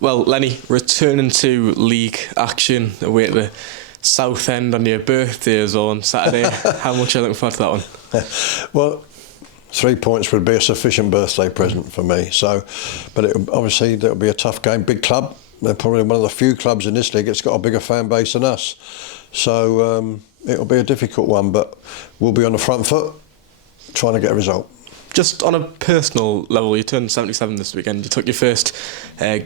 Well, Lennie, returning to league action away at the Southend on your birthday is on Saturday. How much are you looking forward to that one? Well, 3 points would be a sufficient birthday present for me. So, but obviously it'll be a tough game. Big club. They're probably one of the few clubs in this league that's got a bigger fan base than us. So it'll be a difficult one, but we'll be on the front foot trying to get a result. Just on a personal level, you turned 77 this weekend. You took your first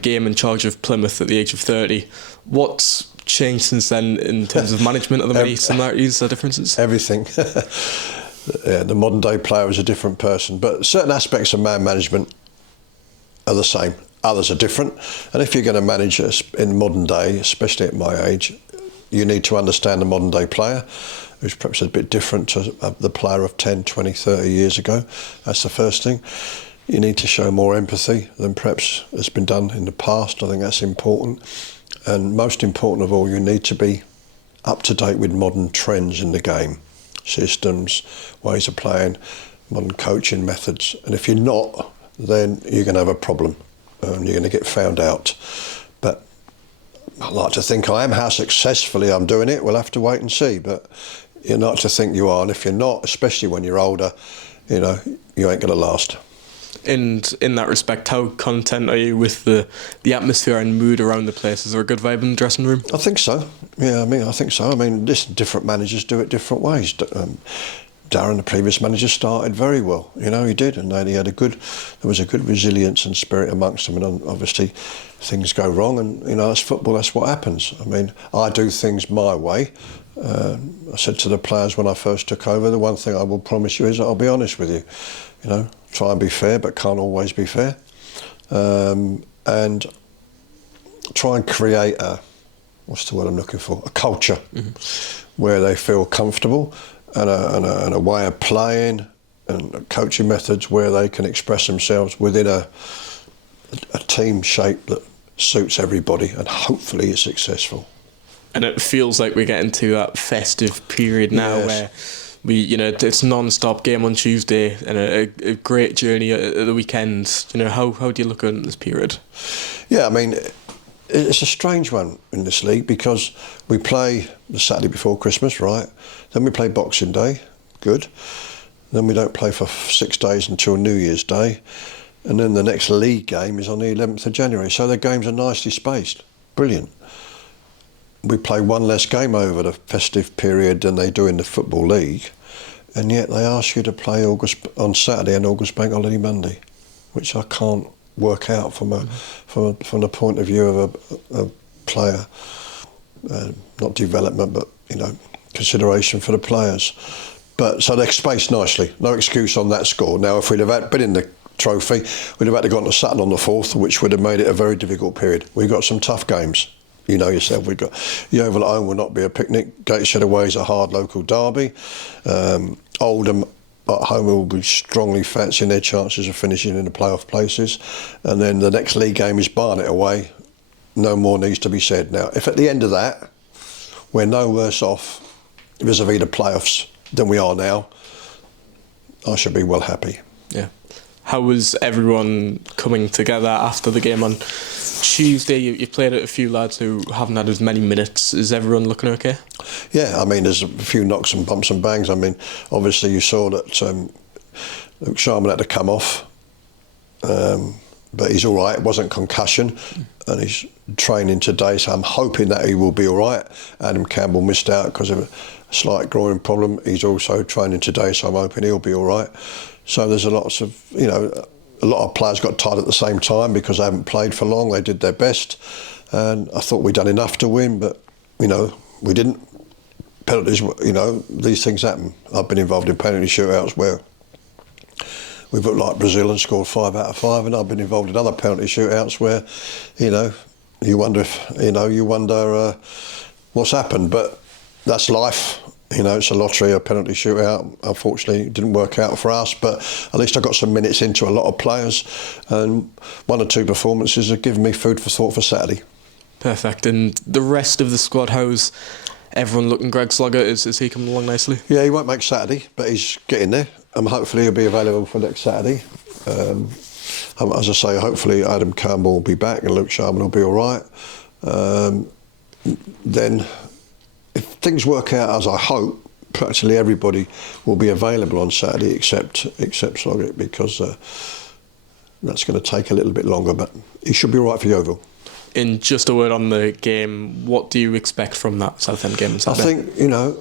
game in charge of Plymouth at the age of 30. What's changed since then in terms of management? Are there many similarities or differences? Everything. Yeah, the modern day player is a different person, but certain aspects of man management are the same. Others are different. And if you're going to manage us in modern day, especially at my age, you need to understand the modern day player, who's perhaps a bit different to the player of 10, 20, 30 years ago. That's the first thing. You need to show more empathy than perhaps has been done in the past. I think that's important. And most important of all, you need to be up to date with modern trends in the game. Systems, ways of playing, modern coaching methods. And if you're not, then you're going to have a problem and you're going to get found out. But I like to think I am. How successfully I'm doing it, we'll have to wait and see. But you're not to think you are. And if you're not, especially when you're older, you ain't going to last. And in that respect, how content are you with the atmosphere and mood around the place? Is there a good vibe in the dressing room? I think so. Yeah, I think so. Different managers do it different ways. Darren, the previous manager, started very well. He did, and there was a good resilience and spirit amongst them. And obviously, things go wrong, and that's football. That's what happens. I do things my way. I said to the players when I first took over, the one thing I will promise you is that I'll be honest with you. Try and be fair, but can't always be fair. And try and create a culture where they feel comfortable and a way of playing and coaching methods where they can express themselves within a team shape that suits everybody, and hopefully it's successful. And it feels like we're getting to that festive period now. Yes. Where it's non-stop game on Tuesday and a great journey at the weekend. How do you look at this period? Yeah, it's a strange one in this league because we play the Saturday before Christmas, right? Then we play Boxing Day, good. Then we don't play for 6 days until New Year's Day. And then the next league game is on the 11th of January. So the games are nicely spaced. Brilliant. We play one less game over the festive period than they do in the Football League, and yet they ask you to play on Saturday and August Bank Holiday Monday, which I can't work out from the point of view of a player, not development, but consideration for the players. But so they're spaced nicely. No excuse on that score. Now, if we'd have been in the trophy, we'd have had to go on to Sutton on the 4th, which would have made it a very difficult period. We've got some tough games. You know yourself, we've got Yeovil at home will not be a picnic. Gateshead away is a hard local derby. Oldham at home will be strongly fancying their chances of finishing in the playoff places. And then the next league game is Barnet away. No more needs to be said. Now, if at the end of that, we're no worse off vis-a-vis the playoffs than we are now, I should be well happy. Yeah. How was everyone coming together after the game on Tuesday? You played at a few lads who haven't had as many minutes. Is everyone looking okay? Yeah, there's a few knocks and bumps and bangs. Obviously you saw that Luke Sharman had to come off, but he's all right. It wasn't concussion, and he's training today, so I'm hoping that he will be all right. Adam Campbell missed out because of a slight groin problem. He's also training today, so I'm hoping he'll be all right. So there's a lot of players got tired at the same time because they haven't played for long. They did their best, and I thought we'd done enough to win, but we didn't. Penalties, these things happen. I've been involved in penalty shootouts where we've looked like Brazil and scored 5 out of 5, and I've been involved in other penalty shootouts where, you wonder what's happened, but that's life. It's a lottery, a penalty shootout. Unfortunately, it didn't work out for us, but at least I got some minutes into a lot of players, and 1 or 2 performances have given me food for thought for Saturday. Perfect. And the rest of the squad, how's everyone looking? Greg Slugger, is he coming along nicely? Yeah, he won't make Saturday, but he's getting there. Hopefully he'll be available for next Saturday. as I say, hopefully Adam Campbell will be back and Luke Sharman will be all right. Then, if things work out as I hope, practically everybody will be available on Saturday except Sloggett, because that's going to take a little bit longer, but he should be all right for Yeovil. In just a word on the game, what do you expect from that Southend game on Saturday? I think, you know,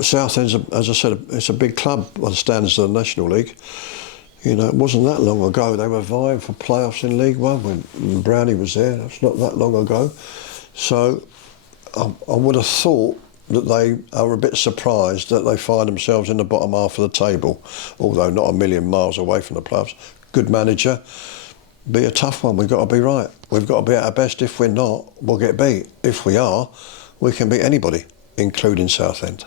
Southend's, as I said, it's a big club by the standards of the National League. You know, it wasn't that long ago they were vying for playoffs in League One when Brownie was there. That's not that long ago. So I would have thought that they are a bit surprised that they find themselves in the bottom half of the table, although not a million miles away from the playoffs. Good manager. Be a tough one. We've got to be right. We've got to be at our best. If we're not, we'll get beat. If we are, we can beat anybody, including Southend.